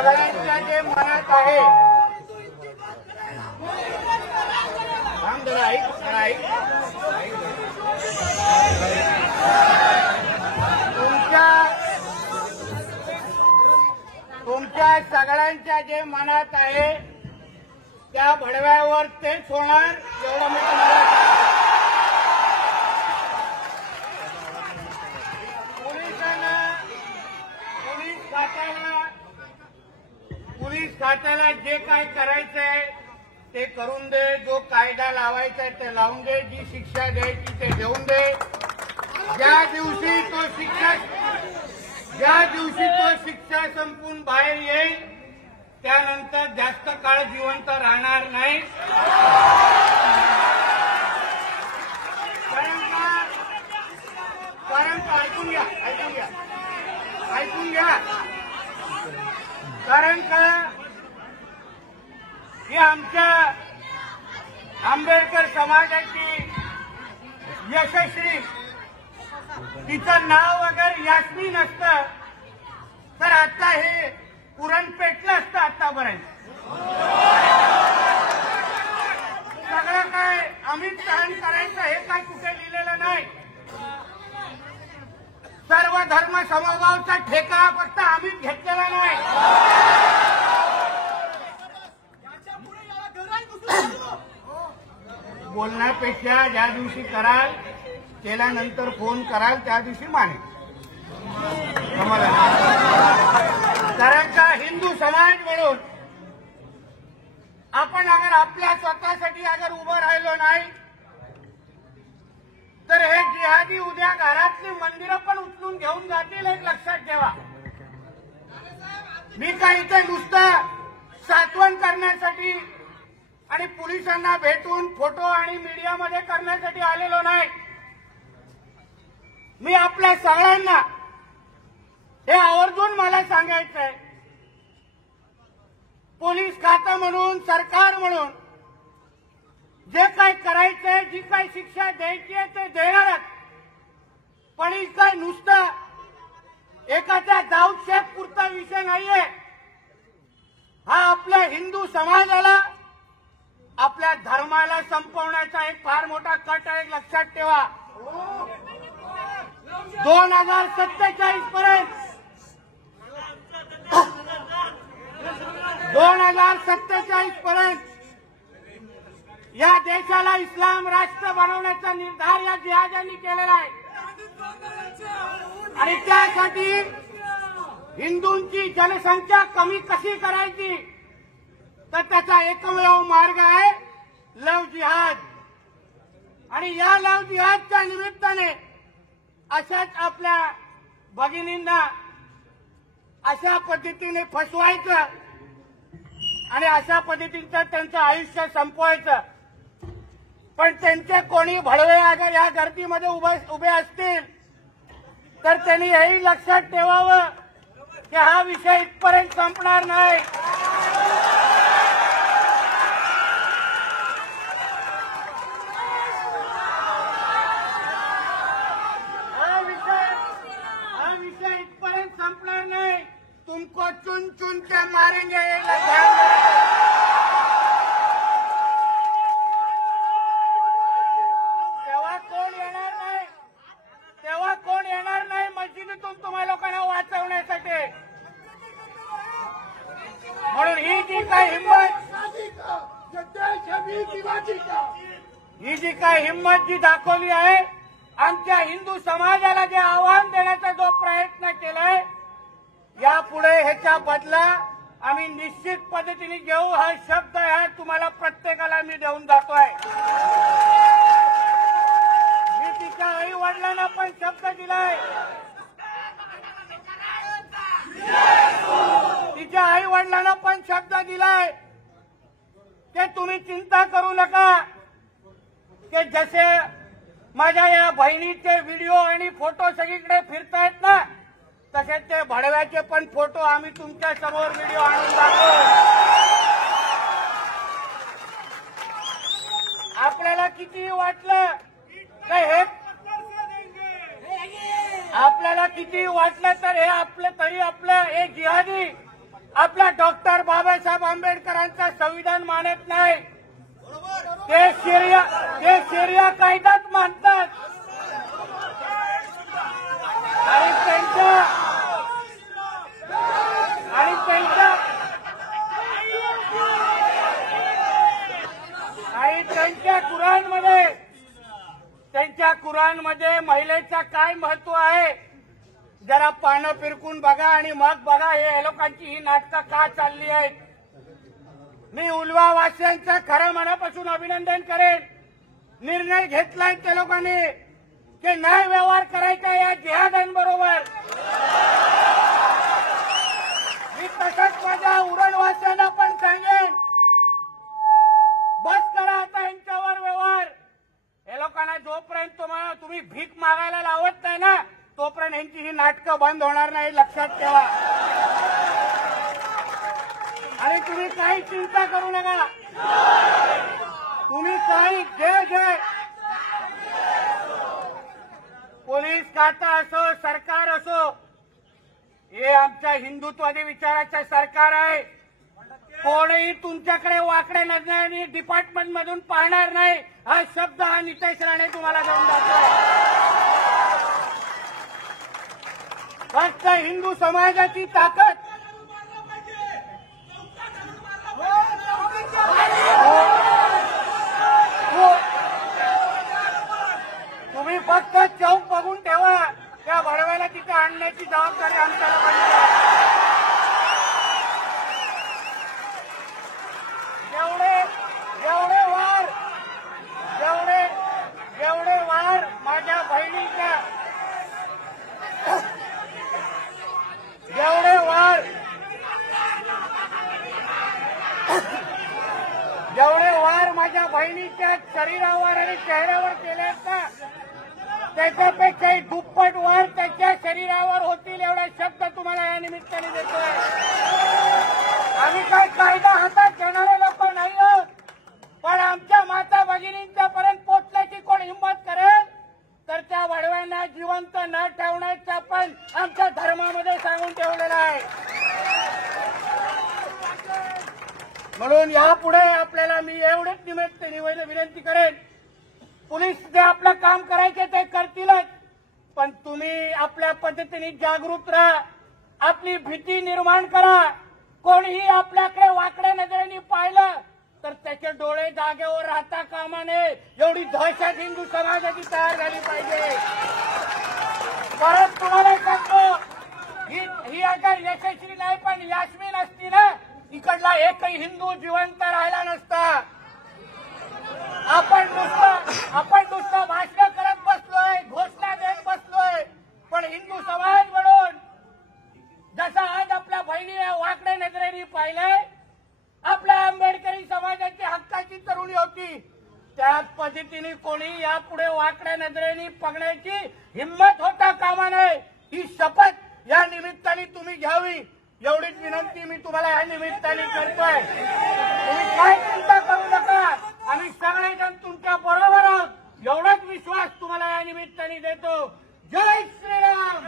सगळ्यांच्या जे मनात आहे तुमच्या सगळ्यांच्या जे मनात आहे त्या भडव्यावर तेच होणार एवढं मी तुम्हाला पोलीस खात्याला जे काय करायचंय ते करून दे, जो कायदा लावायचा ते लावून दे, जी शिक्षा द्यायची ते देऊन दे। ज्या दिवशी तो शिक्षा संपून बाहेर येईल त्यानंतर जास्त काळ जिवंत राहणार नाही। कारण ऐकून घ्या कारण का ही आमच्या आंबेडकर समाजाची यशस्वी तिचं नाव अगर यास्मीन असतं तर आता हे पुरण पेटलं असतं आतापर्यंत। सगळं काय अमित सहन करायचं हे काय कुठे लिहिलेलं नाही। सर्व धर्म समभावाचा ठेका फक्त आम्ही घेतलेला नाही। बोलण्यापेक्षा ज्या दिवशी कराल केल्यानंतर फोन कराल त्या दिवशी माने कारण का हिंदू समाज म्हणून आपण अगर आपल्या स्वतःसाठी अगर उभं राहिलो नाही तर हे जिहादी उद्या घरातली मंदिरं पण उचलून घेऊन जातील हे लक्षात ठेवा। मी काही इथे नुसतं सात्वन करण्यासाठी आणि पोलिसांना भेटून फोटो आणि मीडियामध्ये करण्यासाठी आलेलो नाही। मी आपल्या सगळ्यांना हे आवर्जून मला सांगायचंय पोलीस खातं म्हणून सरकार म्हणून जे काय करायचंय जी काय शिक्षा द्यायची आहे ते देणारच पण ही काय नुसतं एखाद्या दाऊदशेख पुरता विषय नाहीये। हा आपल्या हिंदू समाजाला आपल्या धर्माला संपवण्याचा एक फार मोठा कट आहे लक्षात ठेवा। 2047 पर्यंत 2047 पर्यंत या देशाला इस्लाम राष्ट्र बनवण्याचा निर्धार या जिहाद्यांनी केलेला आहे आणि त्यासाठी हिंदूंची जनसंख्या कमी कशी करायची तर त्याचा एकमेव मार्ग आहे लव जिहाद। आणि या लव जिहादच्या निमित्ताने अशाच आपल्या भगिनींना अशा पद्धतीने फसवायचं आणि अशा पद्धतीचं त्यांचं आयुष्य संपवायचं। पण त्यांचे कोणी भडवे अगर या गर्दीमध्ये उभे असतील तर त्यांनी हेही लक्षात ठेवावं की हा विषय इथपर्यंत संपणार नाही। हा विषय इथपर्यंत संपणार नाही। तुमको चुन चुन के मारेंगे तेव्हा कोण येणार नाही मस्जिदीतून तुम्हा लोकांना वाचवण्यासाठी। म्हणून ही जी काय हिंमत जी दाखवली आहे आमच्या हिंदू समाजाला जे आव्हान देण्याचा जो प्रयत्न केलाय यापुढे ह्याचा बदला आम्ही निश्चित पद्धतीने घेऊ। हा शब्द आहे तुम्हाला प्रत्येकाला मी देऊन जातोय। मी तिच्या आई वडिलांना पण शब्द दिलाय तिच्या आई वडिलांना पण शब्द दिलाय की तुम्ही चिंता करू नका की जसे माझ्या या बहिणीचे व्हिडिओ आणि फोटो सगळीकडे फिरतायत ना तसे ते भडव्याचे पण फोटो आम्ही तुमच्या समोर व्हिडिओ आणून दाखवू। आपल्याला किती वाटलं हे आपल्याला किती वाटलं तर हे आपलं तरी आपलं हे जिहादी आपला डॉक्टर बाबासाहेब आंबेडकरांचं संविधान मानत नाही, ते शरिया कायदाच मानतात आणि त्यांच्या कुराणमध्ये महिलेचं काय महत्व आहे जरा पानं फिरकून बघा आणि मग बघा हे लोकांची ही नाटकं का चालली आहेत। मी उल्वा वासियांचं खरं मनापासून अभिनंदन करेन। निर्णय घेतलाय त्या लोकांनी की न्याय व्यवहार करायचा या जिहाद्यांबरोबर। मी तसंच माझ्या उरणवासियांना पण सांगेन, बस करा आता यांच्यावर व्यवहार। हे लोकांना जोपर्यंत तुम्ही भीक मागायला लावत नाही ना तोपर्यंत यांची ही नाटकं बंद होणार नाही, लक्षात ठेवा। आणि तुम्ही काही चिंता करू नका, तुम्ही काही जे पोलीस खातं असो सरकार असो हे आमच्या हिंदुत्ववादी विचाराचं सरकार आहे। कोणीही तुमच्याकडे वाकडे नजरेने डिपार्टमेंट मधून पाहणार नाही, हा शब्द हा नितेश राणे तुम्हाला देऊन जातो। फक्त हिंदू समाजाची ताकद तुम्ही फक्त चौक बघून ठेवा, त्या भडव्याला तिथे आणण्याची जबाबदारी आमच्या लोकांची आहे। जेवढे वार माझ्या बहिणीच्या शरीरावर आणि चेहऱ्यावर केले ना त्याच्यापेक्षाही दुप्पट वार त्याच्या शरीरावर होतील एवढा शब्द तुम्हाला या निमित्ताने देतोय। आम्ही काही कायदा हातात घेणारे लोक नाही आहोत, पण आमच्या माता भगिनींच्या पर्यंत पोचण्याची कोण हिंमत करेल तर त्या वडव्यांना जिवंत न ठेवण्याचं पण आमच्या धर्मामध्ये सांगून ठेवलेलं आहे। म्हणून यापुढे आपल्याला मी एवढेच निमित्ताने विनंती करेन, पोलीस जे आपलं काम करायचे ते करतीलच, पण तुम्ही आपल्या पद्धतीने जागृत राहा, आपली भीती निर्माण करा। कोणीही आपल्याकडे वाकड्या नजरेने पाहिलं तर त्याचे डोळे जागेवर राहता कामा नये, एवढी दहशत हिंदू समाजाची तयार झाली पाहिजे। परत तुम्हाला सांगतो, ही अगर यशस्वी नाही पण यास्मीन असती ना इकडला एकही हिंदू जिवंत राहिला नसता। आपण नुसतं भाषण करत बसलोय, घोषणा देत बसलोय, पण हिंदू समाज म्हणून जसं आज आपल्या बहिणीने वाकड्या नजरेने पाहिलंय, आपल्या आंबेडकरी समाजाची हक्काची तरुणी होती, त्याच पद्धतीने कोणी यापुढे वाकड्या नजरेने बघण्याची हिंमत होता कामा नये, ही शपथ या निमित्ताने तुम्ही घ्यावी एवढीच विनंती मी तुम्हाला या निमित्ताने करतोय। तुम्ही काय चिंता करू नका, आम्ही सगळेजण तुमच्या बरोबर आहोत एवढाच विश्वास तुम्हाला या निमित्ताने देतो। जय श्रीराम।